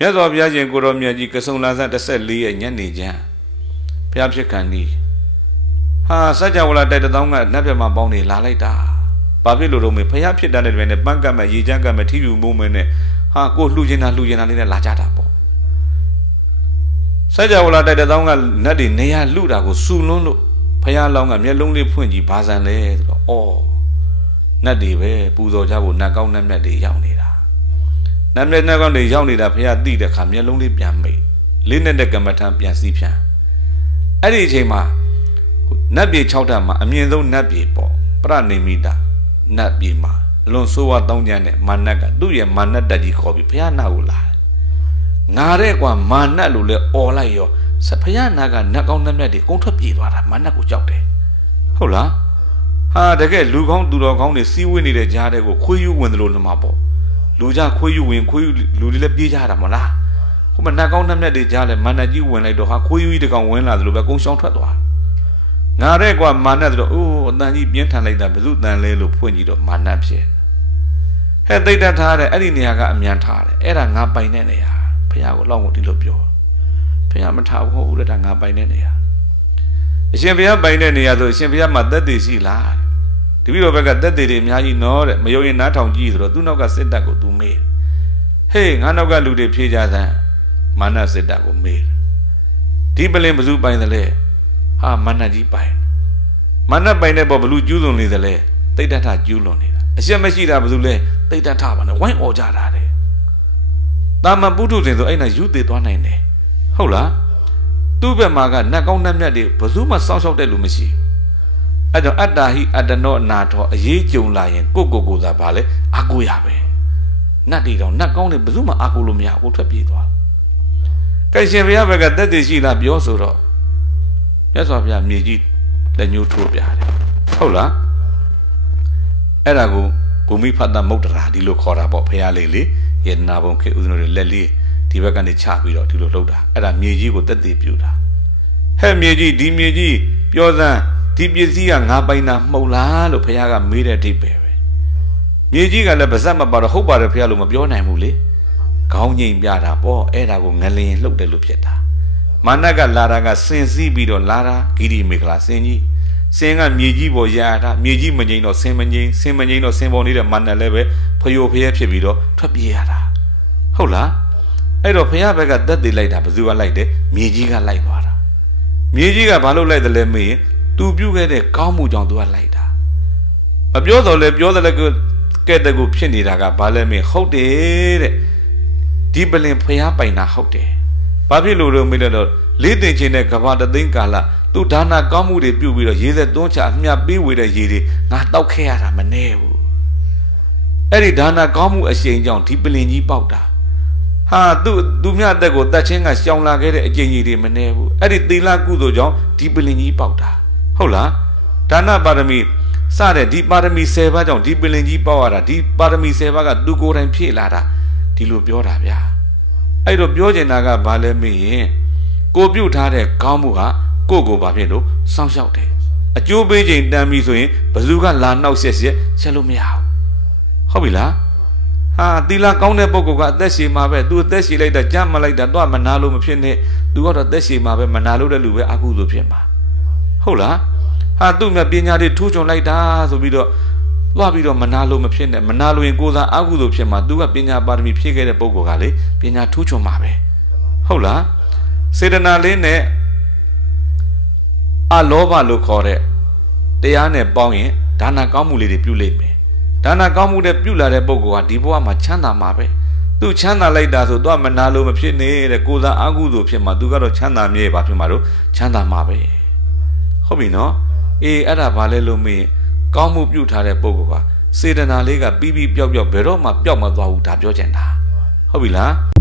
မြတ်စွာဘုရားရှင်ကိုတော်မြတ်ကြီးကဆုံလာဆန်း14ရဲ့ညနေချမ်းဘုရားဖြစ်ခံဒီဟာစัจ java လာတိုက်တောင်းကနတ်ပြမပေါင်းနေလာလိုက်တာဘာဖြစ်လို့တော့မေဘုရားဖြစ်တဲ့တွင်နဲ့ပန်းကတ်မဲ့ရေချမ်းကတ်မဲ့ထီပြူမုံမဲနဲ့ဟာကိုလှူချင်တာလေးနဲ့လာကြတာပေါ့စัจ java လာတိုက်တောင်းကနတ်တွေနေရလှူတာကိုစူလွန်းလို့ဘုရားလောင်းကမျက်လုံးလေးဖွင့်ကြည့်ဘာဆန်လဲဆိုတော့အော်နတ်တွေပဲပူဇော်ကြဖို့နတ်ကောင်းနတ်မြတ်တွေရောက်နေတာနတ်မြတ်နတ်ကောင်းတွေရောက်နေတာဘုရားသိတဲ့ခါမျက်လုံးလေးပြန်မိတ်လေးနဲ့တဲ့ကမ္မထံပြန်စီးပြန်အဲ့ဒီအချိန်မှာနတ်ပြည်6ဓာတ်မှာအမြင့်ဆုံးနတ်ပြည်ပေါ့ပရဏိမိတနတ်ပြည်မှာအလွန်ဆိုးဝါးတောင်းကြတဲ့မာနတ်ကသူ့ရဲ့မာနတ်တက်ကြီးခေါ်ပြီးဘုရားနာကိုလာငါတဲ့ကွာမာနတ်လို့လဲអော်လိုက်ရောဘုရားနာကနတ်ကောင်းနတ်မြတ်တွေကုန်းထွက်ပြေးသွားတာမာနတ်ကိုကြောက်တယ်ဟုတ်လားဟာတကယ်လူကောင်းသူတော်ကောင်းတွေစီးဝင်းနေတဲ့ကြားတဲ့ကိုခွေးယူဝင်တယ်လို့လမှာပေါ့လူကြခွေးယူဝင်ခွေးယူလူတွေလည်းပြေးကြတာမလားဟိုမှာနတ်ကောင်းနတ်မြတ်တွေကြားလဲမာနတ်ကြီးဝင်လိုက်တော့ဟာခွေးယူကြီးတကောင်ဝင်လာတယ်လို့ပဲကုန်းရှောင်းထွက်သွားငါတဲ့ကွာမာနတ်ဆိုတော့အိုးအတန်ကြီးပြင်းထန်လိုက်တာဘယ်သူတန်လဲလို့ဖွင့်ကြည့်တော့မာနတ်ဖြစ်ဟဲ့သိတတ်ထားတဲ့အဲ့ဒီနေရာကအမြန်ထားတယ်အဲ့ဒါငါပိုင်တဲ့နေရာဘုရားကိုလောက်ကိုဒီလိုပြောဘုရားမထားဘူးဟုတ်တယ်ဒါငါပိုင်တဲ့နေရာအရှင်ဘုရားပိုင်တဲ့နေရာဆိုအရှင်ဘုရားမှာသက်သေရှိလားတပည့်တော်ဘက်ကသက်သေတွေအများကြီးနော်တဲ့မယုံရင်နားထောင်ကြည့်ဆိုတော့သူ့နောက်ကစစ်တပ်ကိုသူမေးဟေးငါနောက်ကလူတွေဖြေကြသမ်းမာနစစ်တပ်ကိုမေးဒီပလင်ဘသူပိုင်တယ်လဲဟာမာနကြီးပိုင်မာနပိုင်တဲ့ပေါ်ဘလူကျူးလွန်နေတယ်လဲတိတ်တထကျူးလွန်နေတာအရှက်မရှိတာဘသူလဲတိတ်တထပါနဲ့ဝိုင်းអော်ကြတာတဲ့တာမန်ပုထုဇဉ်ဆိုအဲ့နဲ့ယူသေးသွားနိုင်တယ်ဟုတ်လားသူ့ဘက်မှာကနတ်ကောင်းနတ်မြတ်တွေဘသူမှစောင့်ရှောက်တဲ့လူမရှိဘူးအဲ့တော့အတ္တဟိအတ္တနောအနာထောအရေးကြုံလာရင်ကိုသာပါလေအာကိုရပဲနတ်တွေတော့နတ်ကောင်းတွေဘသူမှအာကိုလို့မရဘူးထွက်ပြေးသွားကဲရှင်ဘုရားဘက်ကသက်သေရှိလားပြောဆိုတော့မြတ်စွာဘုရားမြေကြီးလက်ညှိုးထိုးပြတယ်ဟုတ်လားအဲ့ဒါကိုဂုမိဖတ်တမုဒ္ဒရာဒီလိုခေါ်တာပေါ့ဘုရားလေးလေယေတနာဘုံခေဥဒ္ဒနာတွေလက်လေးဒီဘက်ကနေချပြီးတော့ဒီလိုလှုပ်တာအဲ့ဒါမြေကြီးကိုသက်သေပြုတာဟဲ့မြေကြီးဒီမြေကြီးပြောစမ်းဒီပစ္စည်းကငါပိုင်တာမှုတ်လားလို့ဘုရားကမေးတဲ့အဓိပ္ပာယ်ပဲမြေကြီးကလည်းပါဇက်မပါတော့ဟုတ်ပါတယ်ဘုရားလို့မပြောနိုင်ဘူးလေခေါင်းငိမ့်ပြတာပေါ့အဲ့ဒါကိုငလျင်လှုပ်တယ်လို့ဖြစ်တာမာနကလာတာကစင်စည်းပြီးတော့လာတာဂိရိမေခလာစင်ကြီးစင်ကမြေကြီးပေါ်ရတာမြေကြီးမငိမ့်တော့စင်မငိမ့်စင်မငိမ့်တော့စင်ပေါ်နေတဲ့မာနလည်းပဲဖယိုဖျဲဖြစ်ပြီးတော့ထွက်ပြေးရတာဟုတ်လားအဲ့တော့ဘုရားဘက်ကသက်သေလိုက်တာဘယ်သူကလိုက်တယ်မြေကြီးကလိုက်သွားတာမြေကြီးကဘာလို့လိုက်တယ်လဲမေးရင်သူပြုတ်ခဲ့တဲ့ကောင်းမှုကြောင့်သူကလိုက်တာမပြောတော့လဲပြောတယ်လဲကဲတဲ့ကိုဖြစ်နေတာကဘာလဲမေးဟုတ်တယ်တဲ့ဒီပလင်ဘုရားပိုင်တာဟုတ်တယ်ဘာဖြစ်လို့တော့မေးတော့လေးတင်ချင်းတဲ့ကဘာတသိန်းကာလသူဒါနာကောင်းမှုတွေပြုတ်ပြီးတော့ရေသက်သွန်းချအမြတ်ပေးဝေတဲ့ရေတွေငါတောက်ခဲ့ရတာမနေဘူးအဲ့ဒီဒါနာကောင်းမှုအရှိန်ကြောင့်ဒီပလင်ကြီးပေါက်တာဟာသူမြတ်အသက်ကိုတတ်ချင်းကရှောင်လာခဲ့တဲ့အကျင့်ကြီးတွေမနေဘူးအဲ့ဒီသီလကုသိုလ်ကြောင့်ဒီပလင်ကြီးပေါက်တာဟုတ်လားဒါနပါရမီစတဲ့ဒီပါရမီ10ပါးကြောင့်ဒီပလင်ကြီးပေါက်ရတာဒီပါရမီ10ပါးကသူကိုယ်တိုင်ဖြည့်လာတာဒီလိုပြောတာဗျာအဲ့တော့ပြောချင်တာကဘာလဲမေးရင်ကိုပြုတ်ထားတဲ့ကောင်းမှုကကိုဘာဖြစ်လို့စောင့်ရှောက်တယ်အကျိုးပေးခြင်းတန်ပြီဆိုရင်ဘယ်သူကလာနှောက်ဆက်လို့မရဘူးဟုတ်ပြီလားဟာသီလကောင်းတဲ့ပုဂ္ဂိုလ်ကအသက်ရှည်မှာပဲသူအသက်ရှည်လိုက်တာကြမ်းမလိုက်တာတော့မနာလို့မဖြစ်နဲ့သူကတော့အသက်ရှည်မှာပဲမနာလို့တဲ့လူပဲအကုသို့ဖြစ်မှာဟုတ်လားဟာသူ့မြတ်ပညာတွေထိုးချွန်လိုက်တာဆိုပြီးတော့သွားပြီးတော့မနာလို့မဖြစ်နဲ့မနာလို့ရင်ကိုယ်သာအကုသို့ဖြစ်မှာသူကပညာပါရမီဖြည့်ခဲ့တဲ့ပုဂ္ဂိုလ်ကလေပညာထိုးချွန်မှာပဲဟုတ်လားစေတနာလေးနဲ့အလောဘလို့ခေါ်တဲ့တရားနဲ့ပေါင်းရင်ဒါနကောင်းမှုလေးတွေပြုလိမ့်မယ်ဒါနကောင်းမှုနဲ့ပြုလာတဲ့ပုဂ္ဂိုလ်ကဒီဘဝမှာချမ်းသာမှာပဲသူချမ်းသာလိုက်တာဆိုတော့မနာလို့မဖြစ်နေတဲ့ကိုယ်သာအကုသို့ဖြစ်မှာသူကတော့ချမ်းသာမြဲပါဖြစ်မှာတော့ချမ်းသာမှာပဲဟုတ်ပြီနော်အေးအဲ့ဒါဘာလဲလို့မေးကောင်းမှုပြုထားတဲ့ပုဂ္ဂိုလ်ကစေတနာလေးကပြီးပျောက်ဘယ်တော့မှပျောက်မသွားဘူးဒါပြောချင်တာဟုတ်ပြီလား